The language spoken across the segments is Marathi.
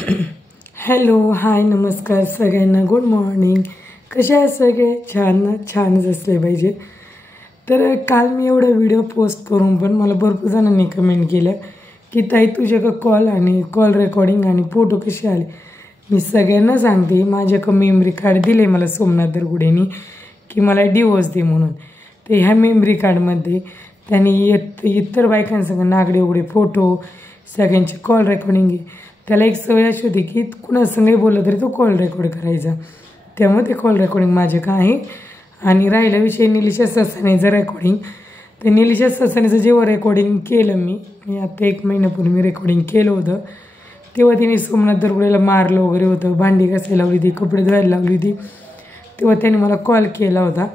हॅलो, हाय, नमस्कार सगळ्यांना. Good morning. कसे आहेत सगळे? छान ना? छानच असले पाहिजे. तर काल मी एवढा व्हिडिओ पोस्ट करून पण मला भरपूर जणांनी कमेंट केलं की ताई तुझ्याकडं कॉल आणि कॉल रेकॉर्डिंग आणि फोटो कसे आले. मी सगळ्यांना सांगते, माझ्याकडं मेमरी कार्ड दिले मला सोमनाथ दरगुडेनी की मला डिवोर्स दे म्हणून. तर ह्या मेमरी कार्डमध्ये त्यांनी इतर बायकांसंग नागडे उघडे फोटो, सगळ्यांची कॉल रेकॉर्डिंग आहे. त्याला एक सवय अशी होती की कुणासंगही बोललं तरी तो कॉल रेकॉर्ड करायचा. त्यामुळे ते कॉल रेकॉर्डिंग माझ्याकडे आहे. आणि राहिला विषय निलिशा ससानेचं रेकॉर्डिंग, तर निलिशा ससानेचं जेव्हा रेकॉर्डिंग केलं मी आता 1 महिन्यापूर्वी रेकॉर्डिंग केलं होतं, तेव्हा तिने सोमनाथ दरगुडेला मारलं वगैरे होतं, भांडी घासायला लावली होती, कपडे धुवायला लावली होती. तेव्हा त्याने मला कॉल केला होता.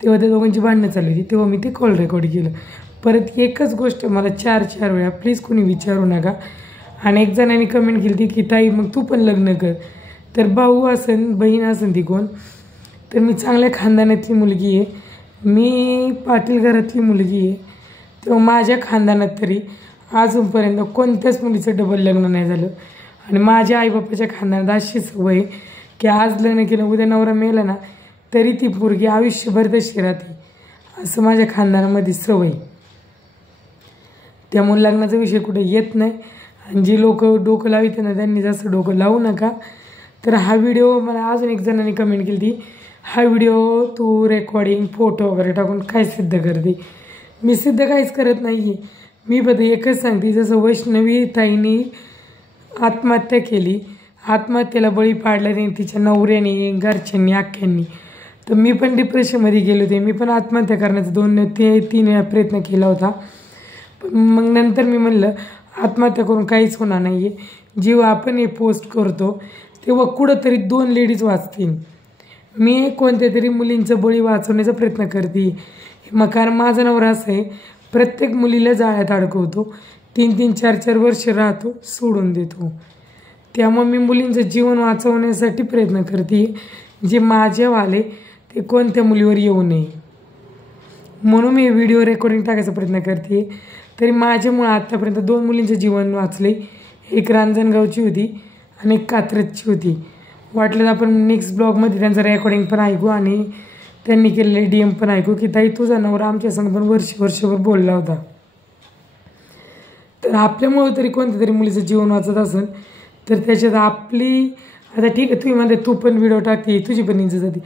तेव्हा त्या दोघांची भांडणं चालली होती. तेव्हा मी ते कॉल रेकॉर्ड केलं. परत एकच गोष्ट मला 4 वेळा प्लीज कोणी विचारू नका. आणि एक जणांनी कमेंट केली की ताई मग तू पण लग्न कर. तर भाऊ असेल बहीण असेल ती कोण, तर मी चांगल्या खानदानातली मुलगी आहे, मी पाटील घरातली मुलगी आहे. तेव्हा माझ्या खानदानात तरी अजूनपर्यंत कोणत्याच मुलीचं डबल लग्न नाही झालं. आणि माझ्या आईबापाच्या खानदानात अशी सवय की आज लग्न केलं उद्या नवरा मेला ना तरी ती पोरगी आयुष्यभर तशी राहते, असं माझ्या खानदानामध्ये सवय. त्यामुळे लग्नाचा विषय कुठे येत नाही. आणि जी लोक डोकं लाविते ना त्यांनी जास्त डोकं लावू नका. तर हा व्हिडिओ मला अजून एक जणांनी कमेंट केली ती, हा व्हिडिओ तू रेकॉर्डिंग फोटो वगैरे टाकून काय सिद्ध करते. मी सिद्ध काहीच करत नाही आहे. मी बघ एकच सांगते, जसं वैष्णवी ताईंनी आत्महत्या केली, आत्महत्येला बळी पाडला नाही तिच्या नवऱ्याने, घरच्यांनी, अख्ख्यांनी. तर मी पण डिप्रेशनमध्ये गेले होते. मी पण आत्महत्या करण्याचा 2-3 वेळा प्रयत्न केला होता. पण मग नंतर मी म्हणलं आत्महत्या करून काहीच होणार नाही आहे. जेव्हा आपण हे पोस्ट करतो तेव्हा कुठंतरी 2 लेडीज वाचतील. मी कोणत्या तरी मुलींचं बळी वाचवण्याचा प्रयत्न करते. मग कारण माझा नवरा असं आहे, प्रत्येक मुलीला जाळ्यात अडकवतो, 3-3, 4-4 वर्ष राहतो, सोडून देतो. त्यामुळे मी मुलींचं जीवन वाचवण्यासाठी प्रयत्न करते. जे माझ्यावाले ते कोणत्या मुलीवर येऊ नये म्हणून मी व्हिडिओ रेकॉर्डिंग टाकायचा प्रयत्न करते. तरी माझ्यामुळे आत्तापर्यंत 2 मुलींचं जीवन वाचले. एक रांजणगावची होती आणि एक कात्रजची होती. वाटलं तर आपण नेक्स्ट ब्लॉगमध्ये त्यांचं रेकॉर्डिंग पण ऐकू आणि त्यांनी केलेले DM पण ऐकू की ताई तुझा नवरा आमच्यासंग पण वर्षभर बोलला होता. तर आपल्यामुळं तरी कोणत्या तरी मुलीचं जीवन वाचत असेल तर त्याच्यात आपली, आता ठीक आहे तुम्ही म्हणते तू पण व्हिडिओ टाकते तुझी पण इज्जत जाते,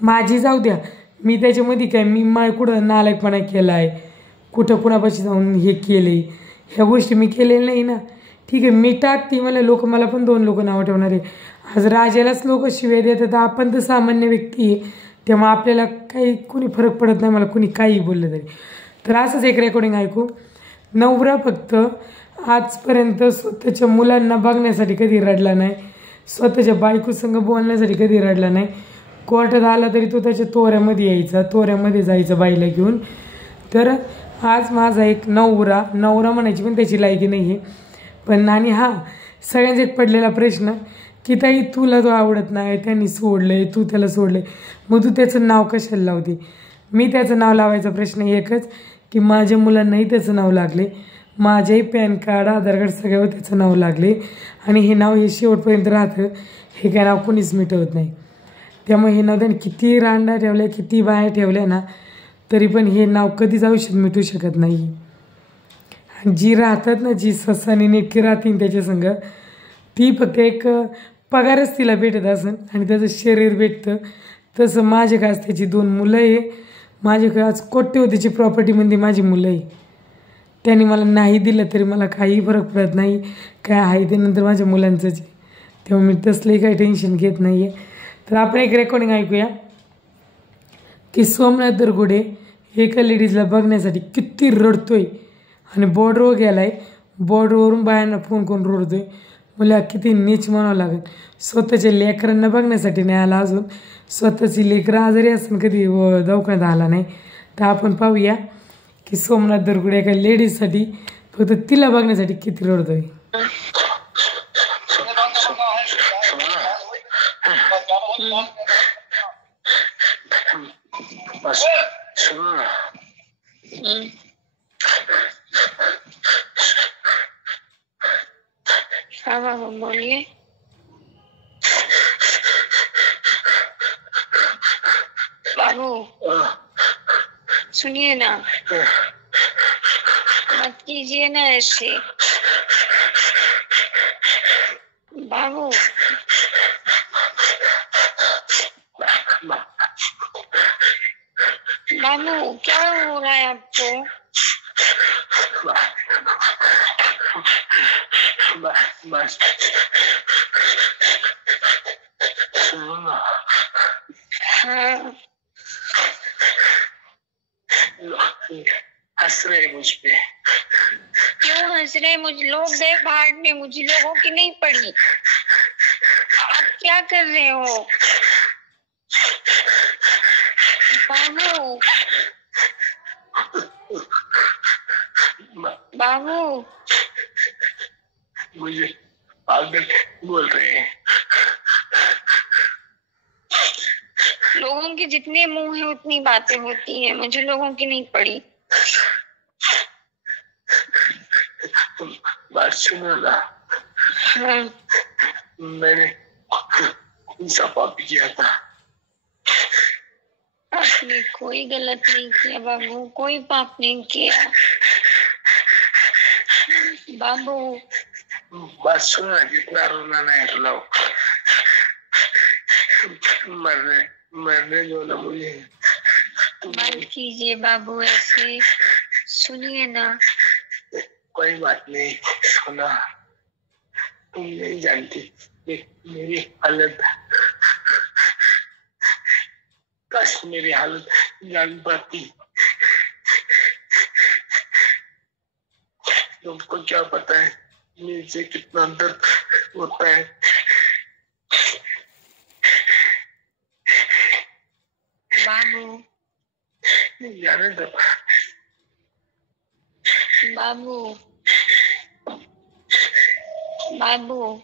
माझी जाऊ द्या. मी त्याच्यामध्ये काय मी कुठं नालायकपणा केला आहे, कुठं कुणापाशी जाऊन हे केले, ह्या गोष्टी मी केलेल्या नाही ना. ठीक आहे मी टाकते, मला पण 2 लोक नावं ठेवणार आहे. आज राजालाच लोक शिव्या देतात, आपण तर सामान्य व्यक्ती आहे, तेव्हा आपल्याला काही कुणी फरक पडत नाही, मला कुणी काही बोललं तरी. तर असंच एक रेकॉर्डिंग ऐकू. नवरा फक्त आजपर्यंत स्वतःच्या मुलांना बघण्यासाठी कधी रडला नाही, स्वतःच्या बायकोसंग बोलण्यासाठी कधी रडला नाही. कोर्टात आला तरी तो त्याच्या तोऱ्यामध्ये यायचा, तोऱ्यामध्ये जायचं बाईला घेऊन. तर आज माझा एक नवरा म्हणायची पण त्याची लायकी नाही आहे. पण आणि हां, सगळ्यांचा एक पडलेला प्रश्न की ताई तुला तो आवडत नाही, त्यांनी सोडले, तू त्याला सोडले, मग तू त्याचं नाव कशाला लावते. मी त्याचं नाव लावायचा प्रश्न एकच की माझ्या मुलांनाही त्याचं नाव लागले, माझ्याही पॅन कार्ड, आधार कार्ड सगळ्यावर त्याचं नाव लागले. आणि हे नाव हे शेवटपर्यंत राहतं, हे काय नाव कोणीच मिटवत नाही. त्यामुळे हे नाव त्यांनी किती रांडा ठेवल्या, किती बाया ठेवल्या ना, तरी पण हे नाव कधीच आयुष्यात मिटू शकत नाही. आणि जी राहतात ना, जी ससाने नेटकी राहतील त्याच्या संग, ती फक्त एक पगारच तिला भेटत असेल आणि त्याचं शरीर भेटतं. तसं माझ्याकडे आज त्याची 2 मुलं आहे, माझ्याकडे आज कोट्यवधीची प्रॉपर्टीमध्ये माझी मुलं आहे. त्यांनी मला नाही दिलं तरी मला काही फरक पडत नाही, काय आहे ते नंतर माझ्या मुलांचंच आहे. तेव्हा मी तसलंही काही टेन्शन घेत नाही आहे. तर आपण एक रेकॉर्डिंग ऐकूया की सोमनाथ दरगुडे एका लेडीजला बघण्यासाठी किती रडतोय आणि बॉर्डरवर गेलाय, बॉर्डरवरून बायांना फोन करून रडतोय. मला किती नीच म्हणावं लागेल. स्वतःच्या लेकरांना बघण्यासाठी नाही आला, अजून स्वतःची लेकरं आजारी असून कधी दवाखान्यात आला नाही. तर आपण पाहूया की सोमनाथ दरगुडे एका लेडीजसाठी फक्त तिला बघण्यासाठी किती रडतोय. हाँ हाँ हाँ बोलिए। सुनिए ना, मत कीजिए ना ऐसे बाबू। बाबू क्या हो रहा है आपको? बस हाँ, हंस रहे मुझ पे। क्यों हंस रहे? मुझ लोग गए भाड़ने, मुझे लोगों की नहीं पड़ी। आप क्या कर रहे हो बाबू? बाबू मुझे पागल बोल रहे हैं। लोगों के जितने मुंह है उतनी बातें होती हैं, मुझे लोगों की नहीं पड़ी। बात सुनो ना, हाँ, मैंने कौन सा पाप किया था? आपने कोई गलत नहीं किया बाबू, कोई पाप नहीं किया बाबू। बात सुनो ना, जितना रोना नहीं रुलाओ। मरने मरने दो ना मुझे। मत कीजिए बाबू ऐसे, सुनिए ना। कोई बात नहीं, सुना। तुम नहीं जानती मेरी हालत। काश मेरी हालत जान पाती। तुमको क्या पता है मुझे कितना दर्द होता है। बाबू जाने दो बाबू बाबू,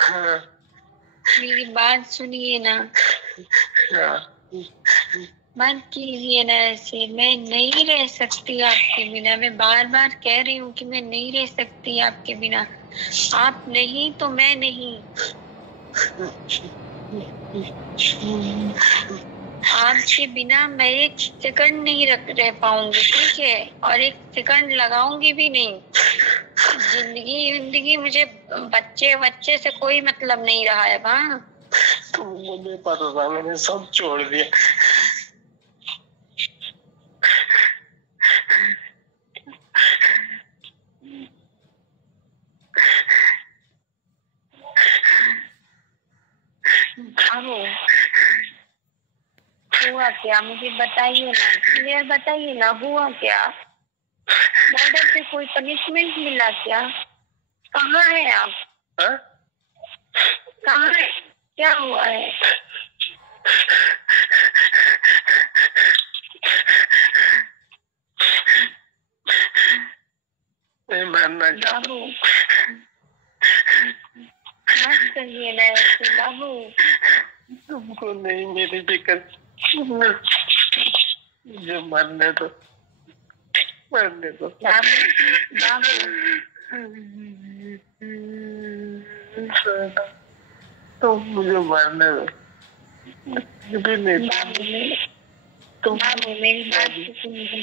हाँ, मेरी बात सुनिए ना। हाँ। मत कीजिए ना ऐसे, मैं नहीं रह सकती आपके बिना। मैं बार बार कह रही हूँ कि मैं नहीं रह सकती आपके बिना। आप नहीं तो मैं नहीं। आपके बिना मैं एक सेकंड नहीं रह पाऊंगी, ठीक है? और एक सेकंड लगाऊंगी भी नहीं। जिंदगी मुझे बच्चे से कोई मतलब नहीं रहा है। हाँ, तुमको नहीं पता था, मैंने सब छोड़ दिया। हुआ क्या? मुझे बताइए ना, क्लियर बताइए ना, हुआ क्या? बॉर्डर पे कोई पनिशमेंट मिला क्या? कहाँ है आप? हाँ? कहाँ है? क्या हुआ है? मैं मरना चाहता। बाबू मत कहिए ना ऐसे बाबू। तुमको नहीं मेरी फिक्र। मुझे मरने दो, मरने दो। बाबू तुम मुझे मरने दो। भी नहीं तुम मेरी बात सुनिए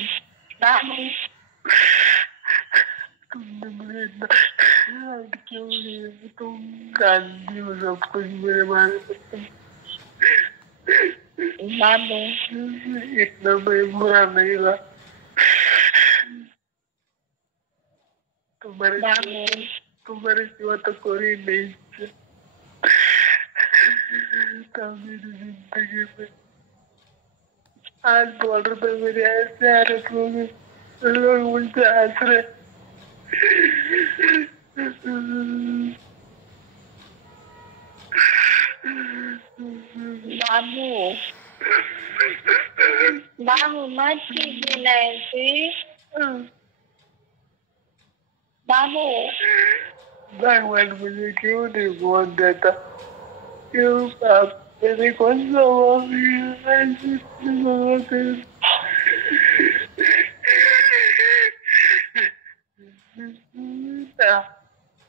बाबू। तुमने मुझे इतना याद क्यों लिया? तुम जानती हो सब कुछ मेरे बारे में। बाबू इतना मैं बुरा नहीं था। तुम्हारे सिवा तो कोई नहीं था मेरी जिंदगी में। आज बॉर्डर पे मेरे ऐसे हालत हो गई, लोग मुझसे हंस रहे। बाबू मत कीजिए ना ऐसे बाबू। भगवान मुझे क्यों नहीं बोल देता? क्यों आप मैंने कौन सा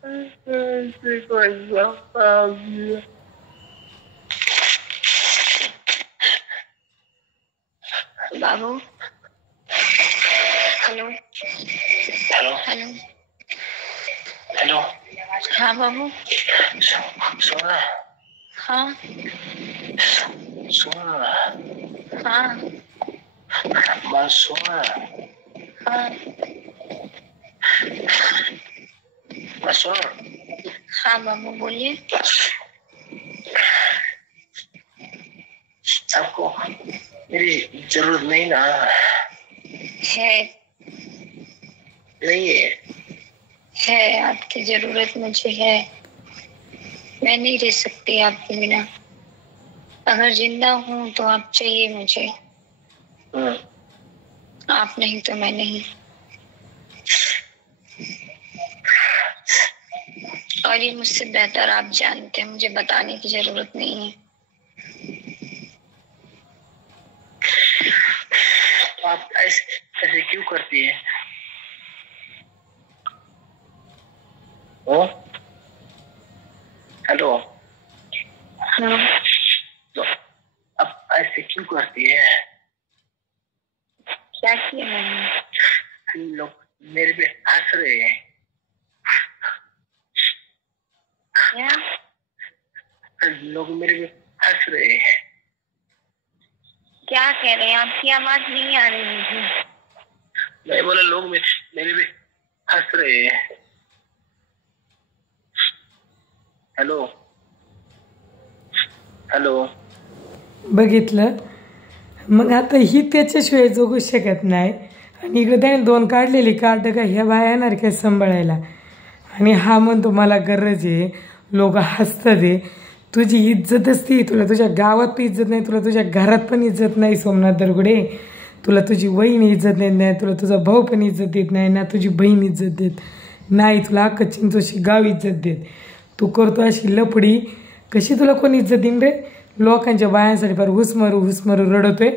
ऐसे कौन सा पाप किया? बाबू हेलो हेलो हेलो हेलो हाँ बाबू सुन ना हाँ सुन ना हाँ बात सुन ना हाँ बात सुन हाँ बाबू बोलिए। आपको मेरी जरूरत नहीं ना है नहीं है आपकी जरूरत मुझे है। मैं नहीं रह सकती आपके बिना। अगर जिंदा हूँ तो आप चाहिए मुझे, आप नहीं तो मैं नहीं। और ये मुझसे बेहतर आप जानते हैं, मुझे बताने की जरूरत नहीं है। तो आप ऐसे क्यों करती है? हेलो हाँ तो आप ऐसे क्यों करती है? क्या किया मैंने? लोग मेरे पे हंस रहे हैं। क्या लोग मेरे पे हंस रहे हैं। क्या कह रहे हैं? आपकी आवाज नहीं आ रही मुझे। मैं बोला लोग मेरे पे हंस रहे हैं। हेलो हेलो बघितलं मग आता ही त्याच्याशिवाय जगू शकत नाही आणि इकडे त्याने 2 काढलेली कार्ड का ह्या बाया येणार काय सांभाळायला आणि हा म्हणतो मला गरज आहे. लोक हसतात आहे. तुझी इज्जतच ती, तुला तुझ्या गावात पण इज्जत नाही, तुला तुझ्या घरात पण इज्जत नाही सोमनाथ दरगुडे. तुला तुझी वहीण इज्जत देत नाही, तुला तुझा भाऊ पण इज्जत देत नाही ना, तुझी बहीण इज्जत देत नाही, तुला अख्खं चिंचोशी गाव इज्जत देत. तू करतो अशी लपडी, कशी तुला कोण इज्जत देईन रे? लोकांच्या बायांसाठी फार हुसमरू रडतोय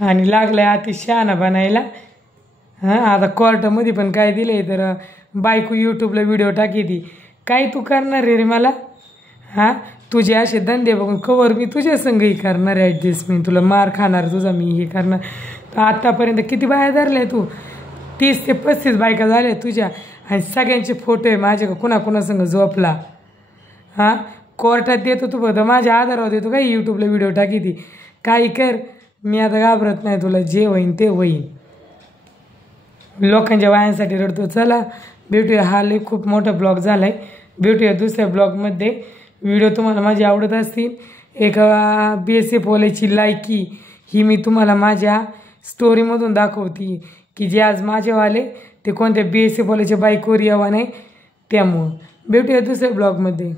आणि लागलाय अति शहाणा बनायला. हां आता कोर्टामध्ये पण काय दिले तर बायको यूट्यूबला व्हिडिओ टाकी ती. काय तू करणार रे मला? हां तुझे असे धंदे बघून कवर मी तुझ्या संगही करणार ॲडजस्टमेंट, तुला मार खाणार तुझा मी हे करणार. तर आत्तापर्यंत किती बाया धरल्या तू? 30 ते 35 बायका झाल्या तुझ्या आणि सगळ्यांचे फोटो आहे माझ्या कुणासंग झोपला. हां कोर्टात देतो तू फक्त माझ्या आधारावर देतो काय यूट्यूबला व्हिडिओ टाकी ती. काही कर, मी आता घाबरत नाही, तुला जे होईन ते होईन. लोकांच्या वायांसाठी रडतो. चला भेटूया. हा लई खूप मोठा ब्लॉग झाला आहे. भेटूया दुसऱ्या ब्लॉगमध्ये. व्हिडिओ तुम्हाला माझे आवडत असतील, एक BSF वाल्याची लायकी ही मी तुम्हाला माझ्या स्टोरीमधून दाखवते की जे आज माझेवाले ते कोणत्या BSF वाल्याच्या बाईकवर यावा नाही त्यामुळं. भेटूया दुसऱ्या ब्लॉगमध्ये.